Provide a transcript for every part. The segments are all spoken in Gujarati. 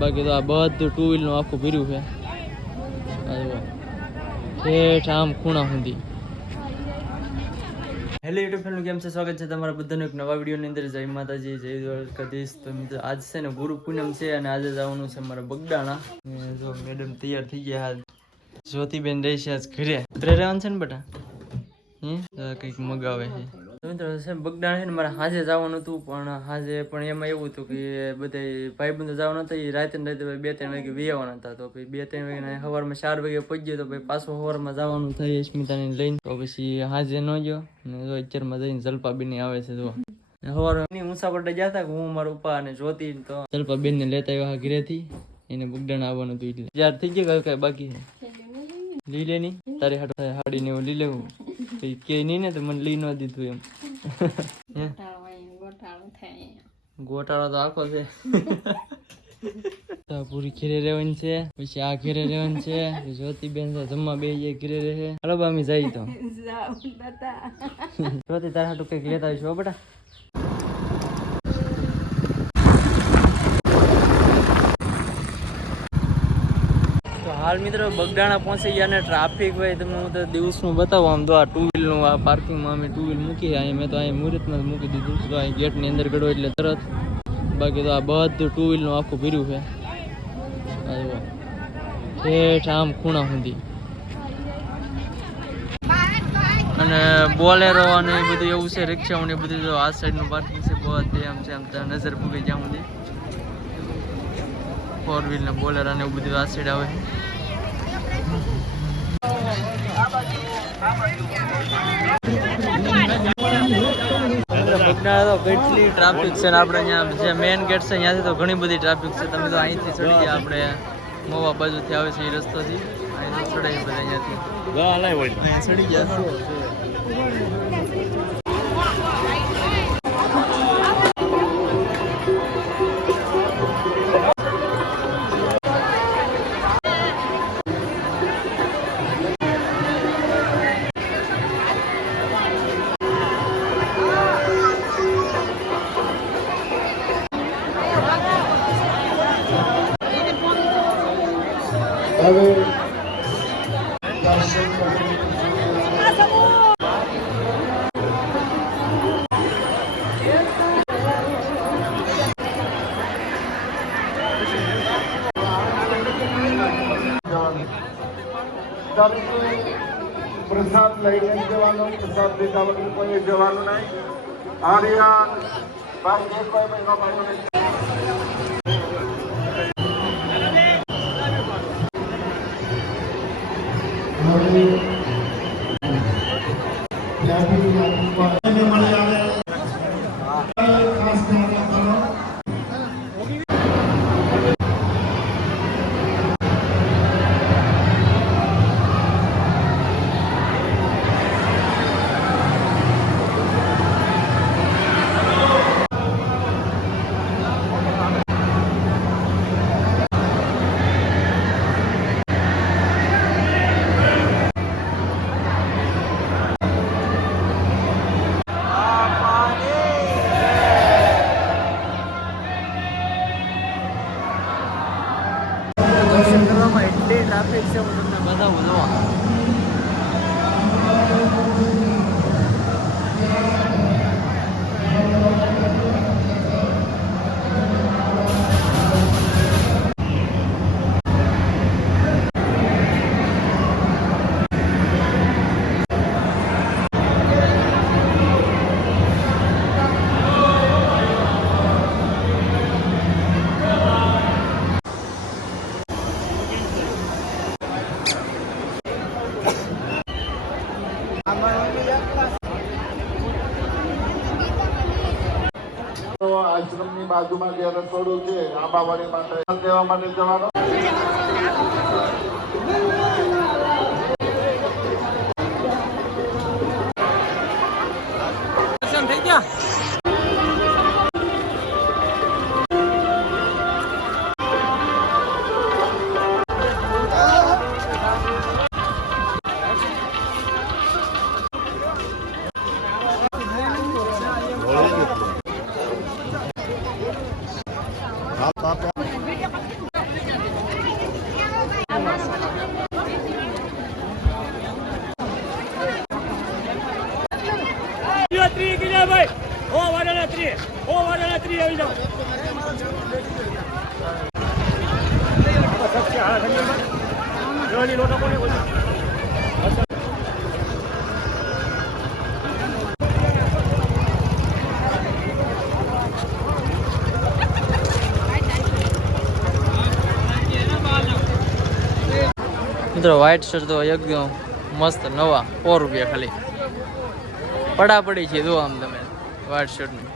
બાકી તો આ બધું ટુ વ્હીલ નું આખું ભર્યું છે ઠેઠ આમ ખૂણા સુધી. હેલો યુટ્યુબ ફેમિલી, કેમ છે? સ્વાગત છે તમારા બધાનું એક નવા વિડીયોની અંદર. જય માતાજી, જય દ્વારકાધીશ. તો મિત્રો આજ છે ને ગુરુ પૂનમ છે અને આજે જવાનું છે મારા બગડાણા. જો મેડમ તૈયાર થઈ ગયા. હાલ જ્યોતિબેન રહી છે આજ ઘરે. ઘરે રહેવાનું છે ને બેટા? કંઈક મગાવે છે. તો મિત્રો છે બગડાણા છે ને મારે હાજે જવાનું હતું, પણ હાજે પણ એમાં એવું હતું કે બધા ભાઈબંધો જવાના હતા. એ રાતે ને રાતે 2-3 વાગે વિયાવાના હતા. તો પછી 2-3 વાગે સવારમાં 4 વાગે પહોંચ્યો. તો પછી પાછું સવારમાં જવાનું થાય સ્મિતાને લઈને. તો પછી હાજે ન ગયો ને જો અત્યારમાં જઈને જલપાબેન આવે છે. જો સવારમાં મુસાફર ગયા હતા હું, મારા પપ્પા અને જ્યોતિ. તો જલપાબેન ને લેતા આવ્યા ઘરેથી. એને બગડાણા આવવાનું હતું એટલે ત્યાર થઈ ગયા. કઈ બાકી લઈ લે ની તારી હાડી ને એવું લઈ લેવું કે નહીં ને તો મને લઈ ન દીધું એમ. ગોટાળો તો આખો છે. પૂરી ઘેરે રહેવાની છે, પછી આ ઘેરે રહેવાની છે. જ્યોતિબેન જમવા બે ઘેરે રહે. હાલો બા અમે જઈ તો જ્યોતિ તારા હાટું કઈક લેતા આવીશું બેટા. હાલ મિત્રો બગડાણા પહોંચી ગયા ને ટ્રાફિક ભાઈ તમે હું તો દિવસનું બતાવું. આમ તો આ ટુ વ્હીલનું આ પાર્કિંગમાં અમે ટુ વ્હીલ મૂકી અહીં મેં તો અહીં મુહૂર્તમાં મૂકી દીધું. તો અહીં ગેટની અંદર ગળો એટલે તરત. બાકી તો આ બધું ટુ વ્હીલનું આખું ભર્યું છે ઠેઠ આમ ખૂણા સુધી. અને બોલેરો અને એ બધું એવું છે, રિક્ષાઓ ને બધું. આ સાઈડનું પાર્કિંગ છે બધે આમ છે. આમ નજર પૂગે જ્યાં સુધી 4 વ્હીલ ને બોલેરો ને એવું બધું આ સાઈડ આવે. કેટલી ટ્રાફિક છે ને આપણે અહીંયા જે મેઇન ગેટ છે ત્યાંથી તો ઘણી બધી ટ્રાફિક છે. તમે તો અહીંથી ચડી ગયા, આપણે મોવા બાજુથી આવે છે એ રસ્તોથી અહીં ચડાવી બધા અહીંયાથી ચડી ગયા. હવે પ્રસાદ લઈને જવાનો, પ્રસાદ લીધા વગર કોઈ જવાનું નહીં. આર્યા ભાઈ કોઈ મહિનો ભાઈ એટલી ટ્રાફિક છે, હું તમને બતાવું. જોવા આશ્રમની બાજુમાં જે રસોડું છે આંબાવાડી માટે દેવા માટે જવાનો. થઈ ગયા. ભાઈ ઓ વાડાના 3 આવી જાઓ જોની લોટો કોને બોલ મિત્રો વ્હાઈટ શર્ટ તો એકદમ મસ્ત નવા 100 રૂપિયા ખાલી પડા પડી છે જો આમ તમે વ્હાઈટ શર્ટની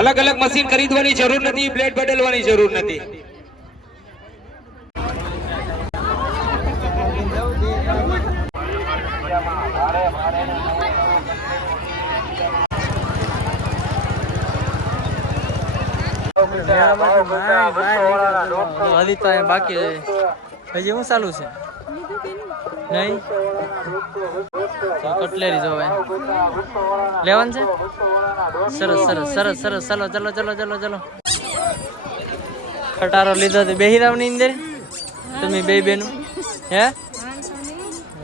અલગ અલગ મશીન ખરીદવાની જરૂર નથી, બ્લેડ બદલવાની જરૂર નથી. આદિત્ય બાકી હજી હું ચાલુ છે નહીં કટલેરી જોવે લેવાનું છે. સરસ સરસ સરસ સરસ ચલો ચલો ચલો ચલો ચલો ખટારો લીધો તો બેહી રાવ ની અંદર તમે બે બેનું હે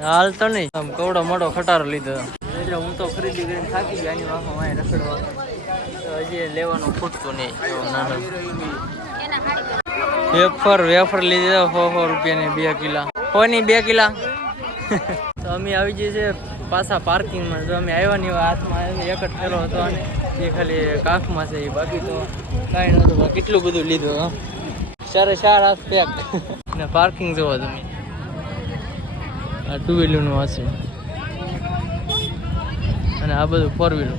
હાલ તો નહીં આમ કવડો મોટો ખટારો લીધો એટલે હું તો ખરીદી કરીને થાકી ગયો એની વાહમાં વાય રખડવા તો હજી લેવાનું ખૂટતું નહીં નાનો વેફર લીધો 100 રૂપિયાની 2 કિલા કોની 2 કિલા તો અમે આવી જઈએ છીએ પાછા પાર્કિંગમાં. જો અમે આવ્યા નહીં હાથમાં એક જ થેલો હતો અને એ ખાલી કાખમાં છે, બાકી તો કાંઈ નહોતું. કેટલું બધું લીધું સારે 4 હાથ પેક ને પાર્કિંગ જોવો તમે આ 2 વ્હીલરનું હશે અને આ બધું 4 વ્હીલર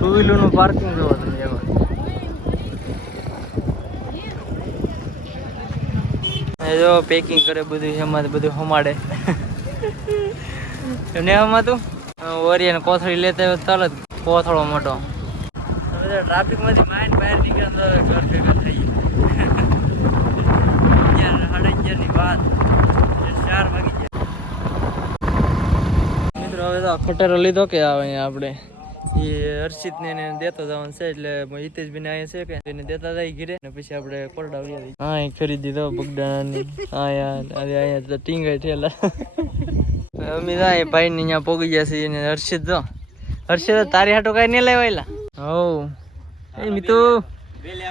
2 વ્હીલરનું પાર્કિંગ જોવો તમે એમાં જો પેકિંગ કરે બધું એમાં બધું હમાડે ને હમા તું ઓરિયન કોથળી લેતા હોય તરત કોથળો મોટો ટ્રાફિક માંથી માઇન બહાર નીકળ્યા તો ઘર ભેગા થઈ 11:30 ની વાત 4 વાગી ગયા. મિત્રો હવે તો ખટારો લીધો કે આવે અહીંયા આપણે એ હર્ષિત ને એને દેતો જવાનું છે એટલે હિતેશભાઈ અહીંયા છે કે એને દેતા જાય ઘીરે ને પછી આપણે કોરડા આવી હા ખરીદી દો બગડાની અહીંયા તો ટીંગાઈ થયેલા અમે જાય ભાઈ ને અહીંયા પોગી ગયા છે એને હર્ષિત દો હર્ષિત તારી હાટો કઈ નહીં લેવાયેલા હો એ મિતુ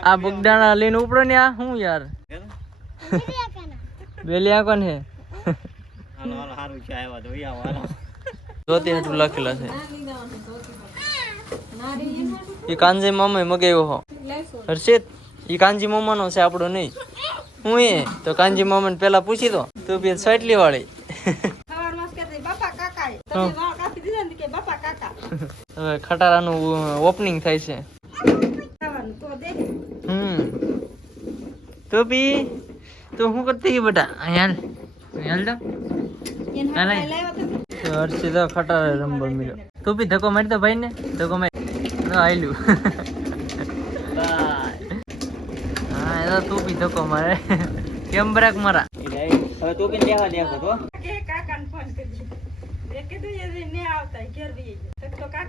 આ બગડાના લઈને ઉપડો ને આ શું યાર બેલિયા કોણ હે જોતી હાટું લખેલા છે એ કાંજી મામા મગાવ્યો હો હર્ષિત એ કાંજી મામાનો છે આપણો નહીં હું એ તો કાંજી મામાને પેલા પૂછી દો તું બી સાટલી વાળી હવે ખટારાનું ઓપનિંગ થાય છે તો બી તો શું કરતી બેટા હાલ હાલ તો હર્ષિ તો ખટારા રમવા મળ્યો. તું બી ધક્કો મારી તો ભાઈ ને ધક્કો મારી આયલું. હા એ તો તું બી ધક્કો મારે કેમ બ્રેક મારા હવે તું બી દેવા દે તો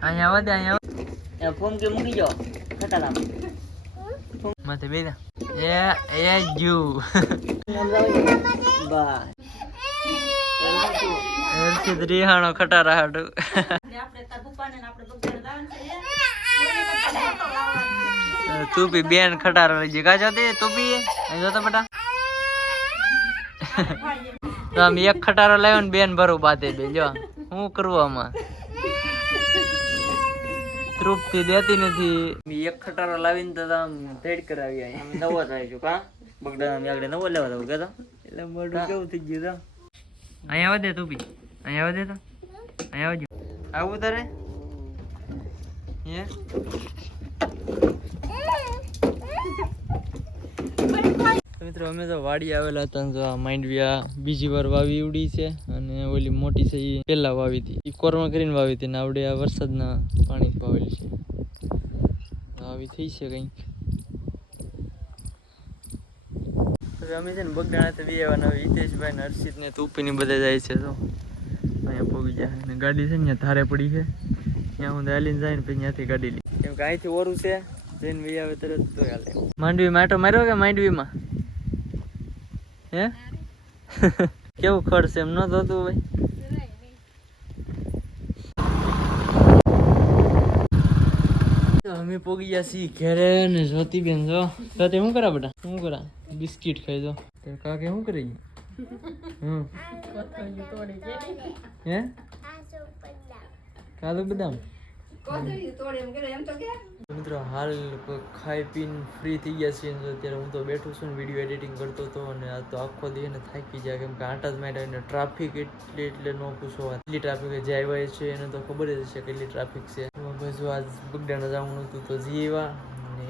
અહીંયા આવા દે અહીંયા ફોન કે મૂકી જાઓ ખટારા માથે બેદા એ જુ બસ હર્ષિત રિહાણો ખટારા હાડું. તું બી બેન ખટારો લઈ જઈ કા જોતી તું બી અહીં જોતો બેટા. તો આમ એક ખટારો લાવ્યો ને બેન ભરું બાતે બે જો શું કરવું આમાં તૃપ્તિ દેતી નથી. એક ખટારો લાવીને તો આમ તેડ કરાવી અહીંયા નવો થાય છું કા બગડા આગળ નવો લેવા દઉં કેતો એટલે મોઢું કેવું થઈ ગયું તો અહીંયા આવા દે તું બી અહીંયા આવા દે તો અહીંયા આવજો આવું તારે હે મિત્રો અમે તો વાડી આવેલા હતા તો આ માંડવી બીજી વાર વાવી ઉડી છે અને ઓલી મોટી છે એ પહેલા વાવી હતી એ કોરમાં કરીને વાવી હતી ને આવડે આ વરસાદના પાણી વાવેલી છે આવી થઈ છે કંઈક. અમે છે ને બગડાણા તો બેવાના હિતેશભાઈ ને હર્ષિત ને તુપીની બધા જાય છે તો અહીંયા પહોંચી જાય અને ગાડી છે ને ત્યાં ધારે પડી છે ત્યાં હું હાલીને જાય ને પછી ત્યાંથી ગાડી લઈ કેમ કે અહીંથી ઓરું છે જઈને વી આવે તરત તો હાલે. માંડવીમાં આટો માર્યો કે માંડવીમાં હે કેવું ખર્ચ એમ ન થતું ભાઈ. અમે પોગી ગયા છીએ ઘરે ને જ્યોતિબેન જો સાથે શું કરા બેટા શું કરા બિસ્કિટ ખાઈ દો કાકે શું કરી હે કાજુ બદામ. મિત્રો હાલ ખાઈ પીને ફ્રી થઈ ગયા છીએ અત્યારે હું તો બેઠું છું ને વિડીયો એડિટિંગ કરતો હતો અને આ તો આખો દિવસ ને થાકી જાય કેમ કે આટા જ માટે ટ્રાફિક એટલે ન પૂછો એટલી ટ્રાફિક જે આવ્યા છે એને તો ખબર જ હશે કેટલી ટ્રાફિક છે. બસ આજ બગડાણા જવાનું હતું તો જઈ આવ્યા અને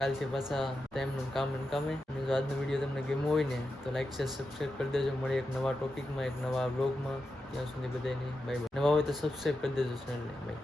કાલથી પાછા ટાઈમનું કામે અને જો આજનો વિડીયો તમને ગમ્યો હોય ને તો લાઈક શેર સબસ્ક્રાઈબ કરી દેજો. મળે એક નવા ટોપિકમાં એક નવા બ્લોગમાં ત્યાં સુધી બધાની બાય બાય. નવા હોય તો સબસ્ક્રાઈબ કરી દેજો ચેનલને બાય.